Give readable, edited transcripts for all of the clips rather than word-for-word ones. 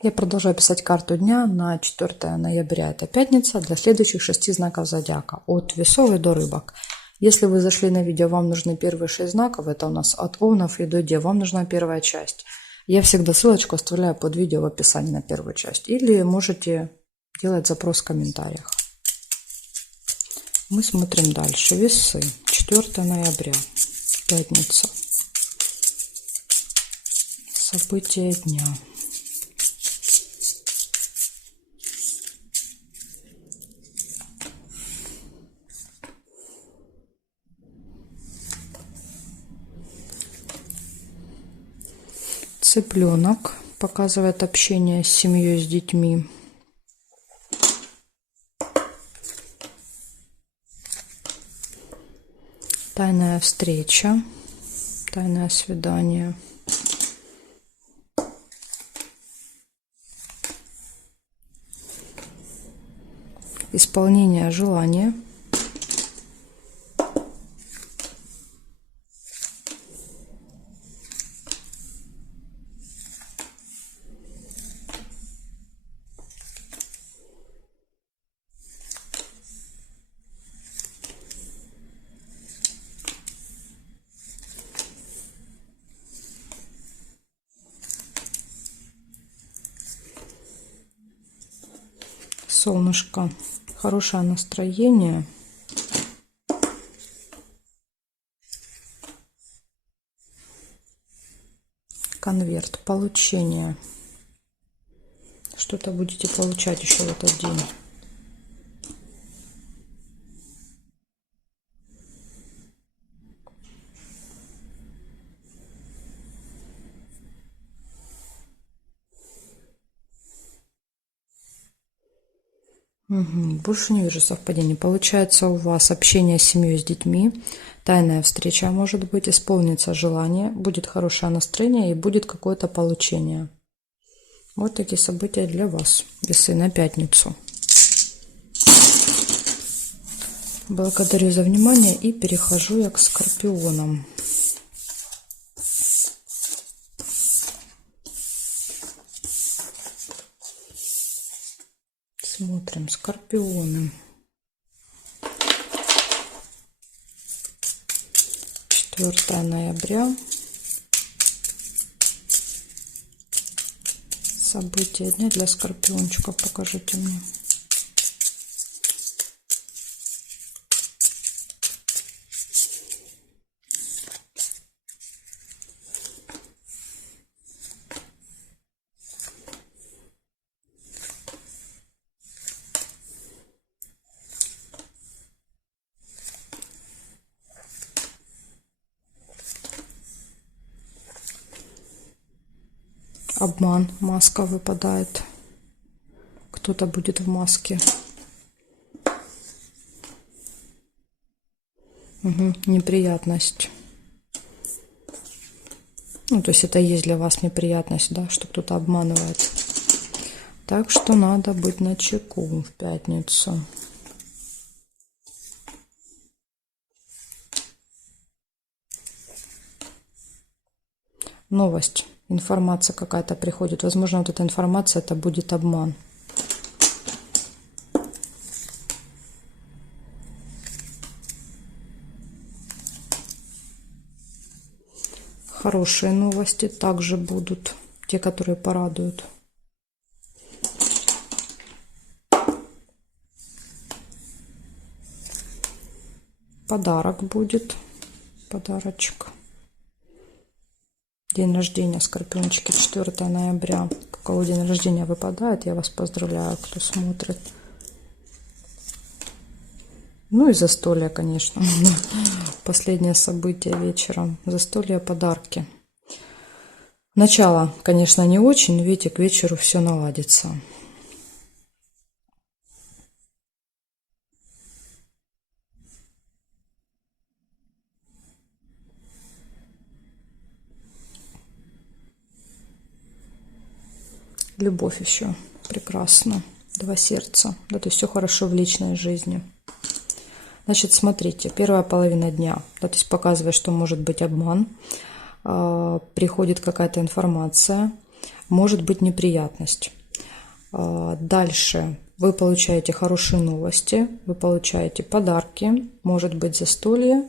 Я продолжаю писать карту дня на 4 ноября. Это пятница для следующих 6 знаков зодиака. От Весов до Рыбок. Если вы зашли на видео, вам нужны первые 6 знаков. Это у нас от Овнов и до Дев. Вам нужна первая часть. Я всегда ссылочку оставляю под видео в описании на первую часть. Или можете делать запрос в комментариях. Мы смотрим дальше. Весы. 4 ноября. Пятница. События дня. Цыпленок показывает общение с семьей, с детьми. Тайная встреча, тайное свидание. Исполнение желания. Солнышко. Хорошее настроение. Конверт. Получение. Что-то будете получать еще в этот день. Больше не вижу совпадений. Получается у вас общение с семьей, с детьми, тайная встреча может быть, исполнится желание, будет хорошее настроение и будет какое-то получение. Вот такие события для вас, Весы, на пятницу. Благодарю за внимание и перехожу я к Скорпионам. Смотрим, Скорпионы. 4 ноября. События дня для скорпиончиков покажите мне. Обман, маска выпадает. Кто-то будет в маске. Неприятность. Ну, то есть это и есть для вас неприятность, да, что кто-то обманывает. Так что надо быть начеку в пятницу. Новость. Информация какая-то приходит. Возможно, вот эта информация, это будет обман. Хорошие новости также будут. Те, которые порадуют. Подарок будет. Подарочек. День рождения, скорпиончики, 4 ноября. У кого день рождения выпадает, я вас поздравляю, кто смотрит. Ну и застолье, конечно. Последнее событие вечером. Застолье, подарки. Начало, конечно, не очень, но видите, к вечеру все наладится. Любовь еще прекрасно. 2 сердца. Да, то есть все хорошо в личной жизни. Значит, смотрите, первая половина дня. Да, то есть показывает, что может быть обман. Приходит какая-то информация. может быть неприятность. Дальше вы получаете хорошие новости, вы получаете подарки, может быть застолье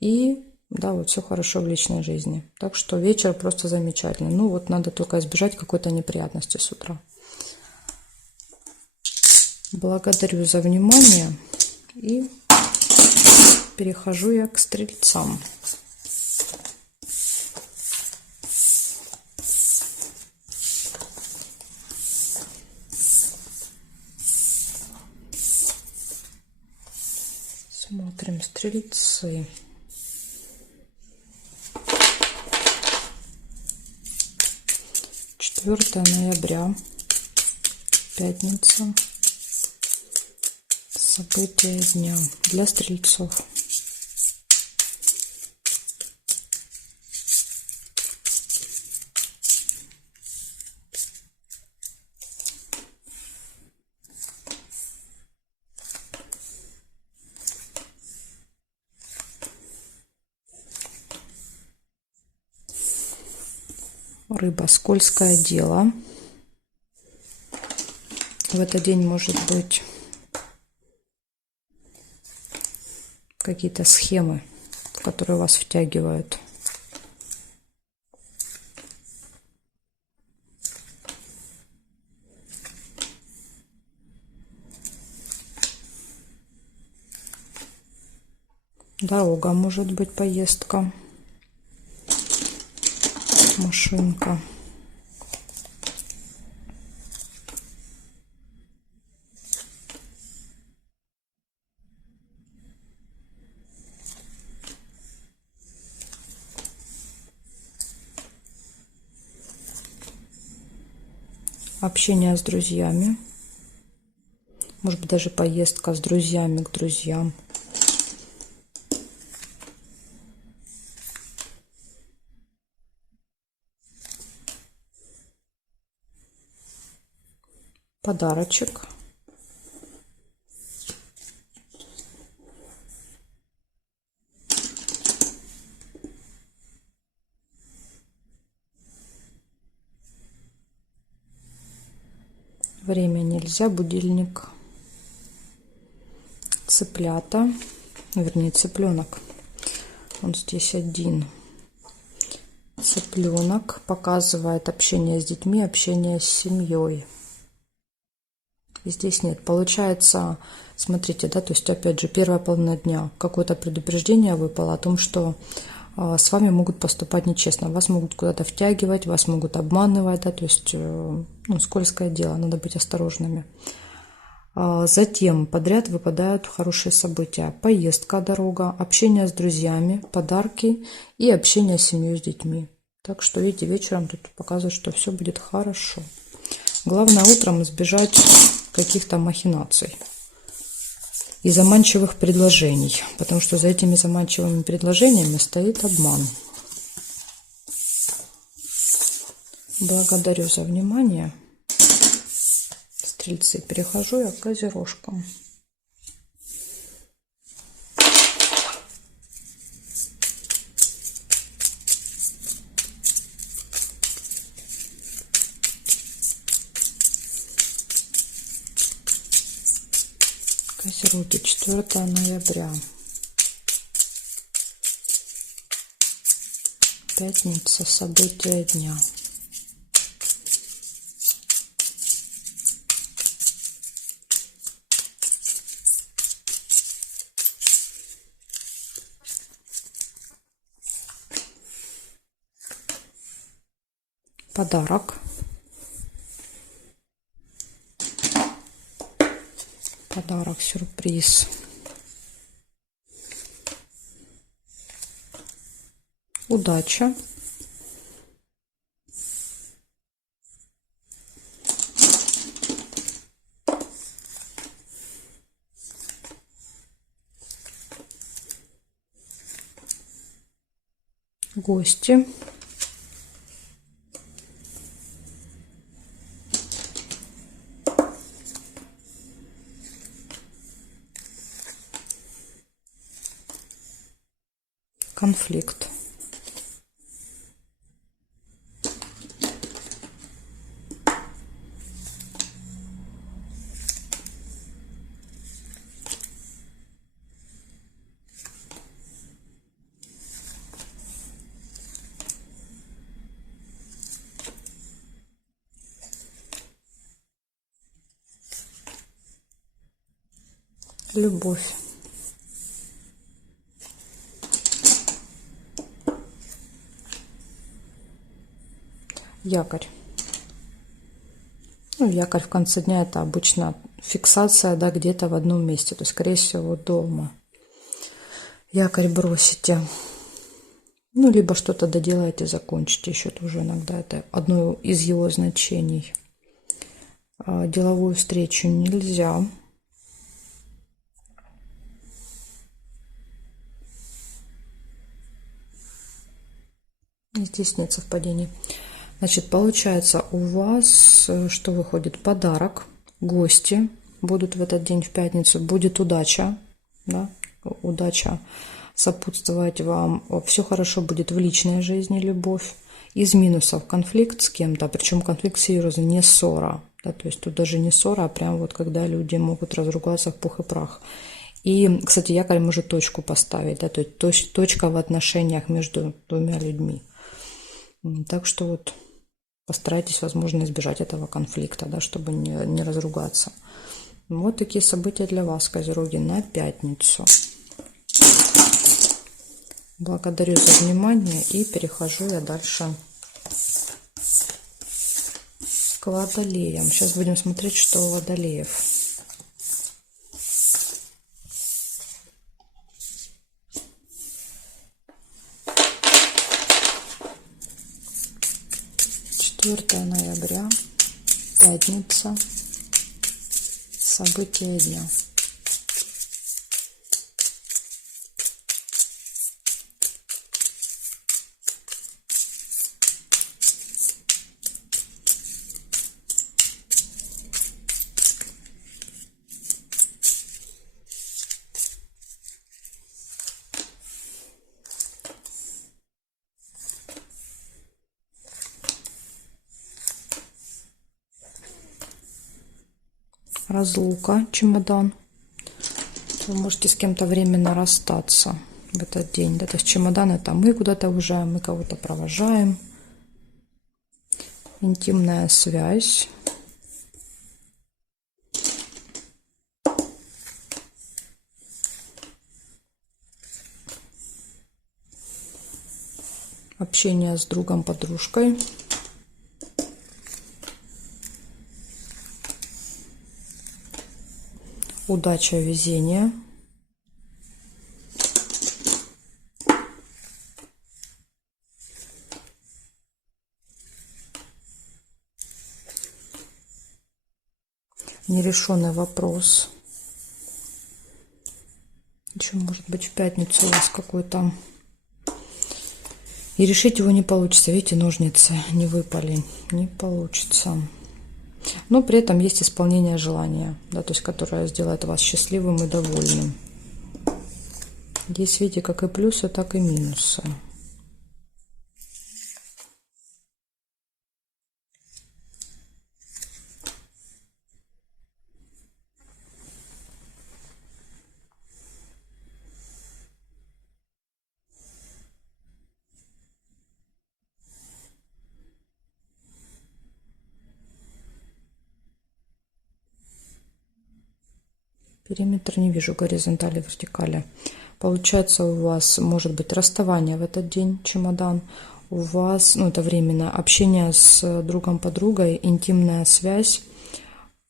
и да, вот все хорошо в личной жизни. Так что вечер просто замечательный. Ну вот надо только избежать какой-то неприятности с утра. Благодарю за внимание и перехожу я к стрельцам. Смотрим стрельцы. Четвертое ноября, пятница. События дня для стрельцов. Рыба, скользкое дело. В этот день может быть какие-то схемы, в которые вас втягивают. Дорога, может быть, поездка, машинка. Общение с друзьями. Может быть, даже поездка с друзьями к друзьям. Подарочек. Время нельзя, будильник. Цыплята, вернее цыпленок. Он здесь один. Цыпленок показывает общение с детьми, общение с семьей. Здесь нет. Получается, смотрите, да, то есть опять же первая половина дня. Какое-то предупреждение выпало о том, что с вами могут поступать нечестно. Вас могут куда-то втягивать, вас могут обманывать, да, то есть скользкое дело, надо быть осторожными. Затем подряд выпадают хорошие события. Поездка, дорога, общение с друзьями, подарки и общение с семьей, с детьми. Так что, видите, вечером тут показывает, что все будет хорошо. Главное утром избежать каких-то махинаций и заманчивых предложений, потому что за этими заманчивыми предложениями стоит обман. Благодарю за внимание. Стрельцы, перехожу я к козерожкам. Козероги, 4 ноября. Пятница, события дня. Подарок. Подарок, сюрприз. Удача. Гости. Конфликт. Любовь. Якорь. Ну, якорь в конце дня — это обычно фиксация, да, где-то в одном месте, то есть, скорее всего, дома. Якорь бросите. Ну, либо что-то доделаете, закончите, еще тоже иногда это одно из его значений. Деловую встречу нельзя. Здесь нет совпадений. Значит, получается, у вас что выходит? Подарок, гости будут в этот день, в пятницу, будет удача, да? Удача сопутствовать вам, все хорошо будет в личной жизни, любовь. Из минусов конфликт с кем-то, причем конфликт серьезный, не ссора, да? То есть тут даже не ссора, а прям вот когда люди могут разругаться в пух и прах. И, кстати, якорь может точку поставить, да? То есть точка в отношениях между двумя людьми. Так что вот постарайтесь, возможно, избежать этого конфликта, да, чтобы не разругаться. Вот такие события для вас, козероги, на пятницу. Благодарю за внимание и перехожу я дальше к водолеям. Сейчас будем смотреть, что у водолеев. Четвертое ноября, пятница, события дня. Разлука, чемодан. Вы можете с кем-то временно расстаться в этот день. Да? То есть чемодан — это мы куда-то уезжаем, мы кого-то провожаем. Интимная связь. Общение с другом, подружкой. Удача, везение. Нерешенный вопрос. Еще может быть в пятницу у вас какой-то. И решить его не получится. Видите, ножницы не выпали. Не получится. Но при этом есть исполнение желания, да, то есть которое сделает вас счастливым и довольным. Здесь видите как и плюсы, так и минусы. Периметр не вижу, горизонтали, вертикали. Получается, у вас может быть расставание в этот день, чемодан. У вас, ну это временно, общение с другом, подругой, интимная связь,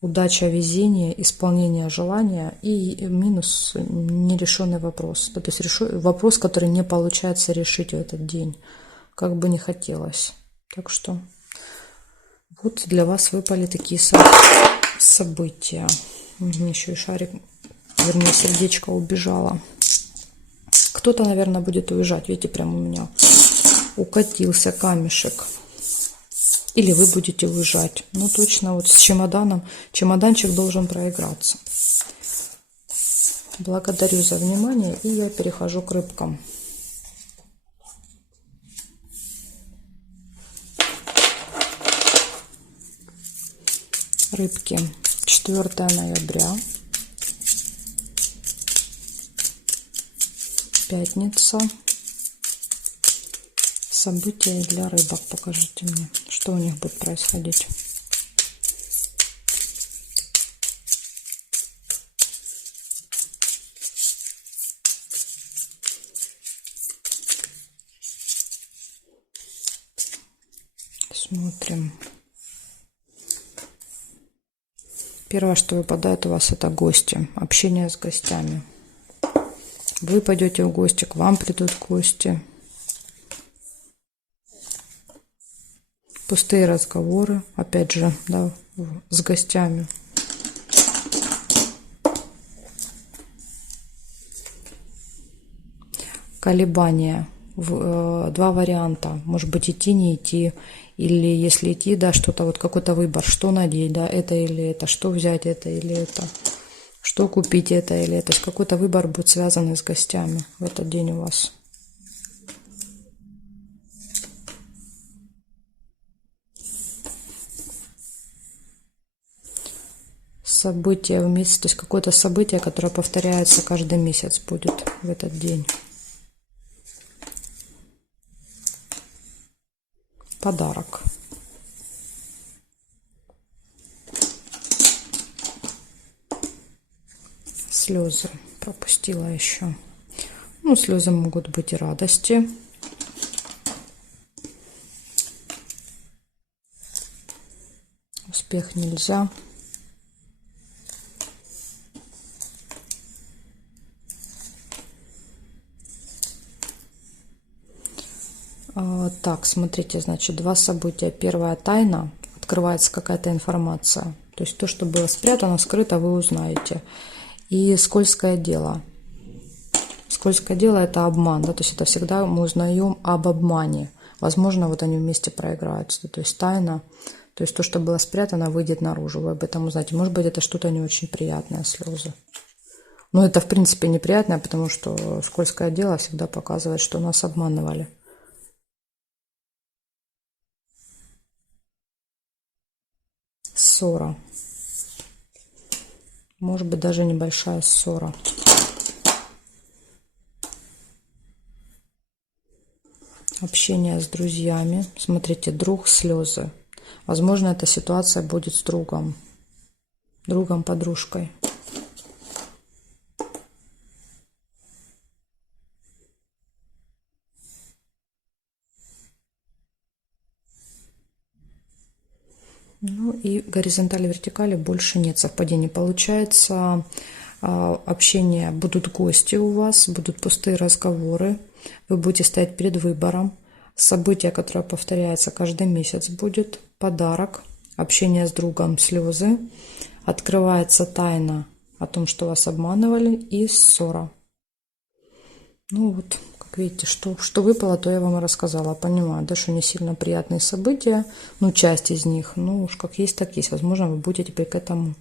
удача, везение, исполнение желания и минус — нерешенный вопрос. То есть вопрос, который не получается решить в этот день, как бы не хотелось. Так что вот для вас выпали такие события. Еще и шарик, вернее, сердечко убежало. Кто-то, наверное, будет уезжать. Видите, прям у меня укатился камешек. Или вы будете уезжать. Ну, точно вот с чемоданом. Чемоданчик должен проиграться. Благодарю за внимание. И я перехожу к рыбкам. Рыбки. 4 ноября. Пятница. События для рыбок. Покажите мне, что у них будет происходить. посмотрим. Первое, что выпадает у вас, это гости, общение с гостями. Вы пойдете в гости, к вам придут гости. Пустые разговоры, опять же, да, с гостями. Колебания. Два варианта. Может быть, идти, не идти. Или если идти, да, что-то, вот какой-то выбор, что надеть, да, это или это, что взять, это или это, что купить, это или это. То есть какой-то выбор будет связан с гостями в этот день у вас. Событие вместе, то есть какое-то событие, которое повторяется каждый месяц будет в этот день. Подарок. Слезы. Пропустила еще. Ну, слезы могут быть и радости. Успех нельзя. Так, смотрите, значит, два события. Первое — тайна, открывается какая-то информация. То есть то, что было спрятано, скрыто, вы узнаете. И скользкое дело. Скользкое дело — это обман, да, то есть это всегда мы узнаем об обмане. Возможно, вот они вместе проиграются. То есть тайна, то есть то, что было спрятано, выйдет наружу. Вы об этом узнаете. Может быть, это что-то не очень приятное, слезы. Но это, в принципе, неприятное, потому что скользкое дело всегда показывает, что нас обманывали. Ссора. Может быть, даже небольшая ссора. Общение с друзьями. Смотрите, друг, слезы. Возможно, эта ситуация будет с другом. Другом, подружкой. Ну и горизонтали, вертикали больше нет совпадений. Получается, общение, будут гости у вас, будут пустые разговоры. Вы будете стоять перед выбором. Событие, которое повторяется каждый месяц, будет подарок, общение с другом, слезы. Открывается тайна о том, что вас обманывали, и ссора. Ну вот, как видите, что выпало, то я вам и рассказала. Понимаю, да, что не сильно приятные события, ну, часть из них, ну, уж как есть, так есть. Возможно, вы будете теперь к этому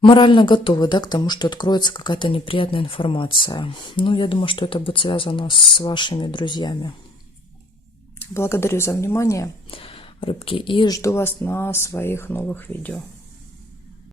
морально готовы, да, к тому, что откроется какая-то неприятная информация. Ну, я думаю, что это будет связано с вашими друзьями. Благодарю за внимание, рыбки, и жду вас на своих новых видео.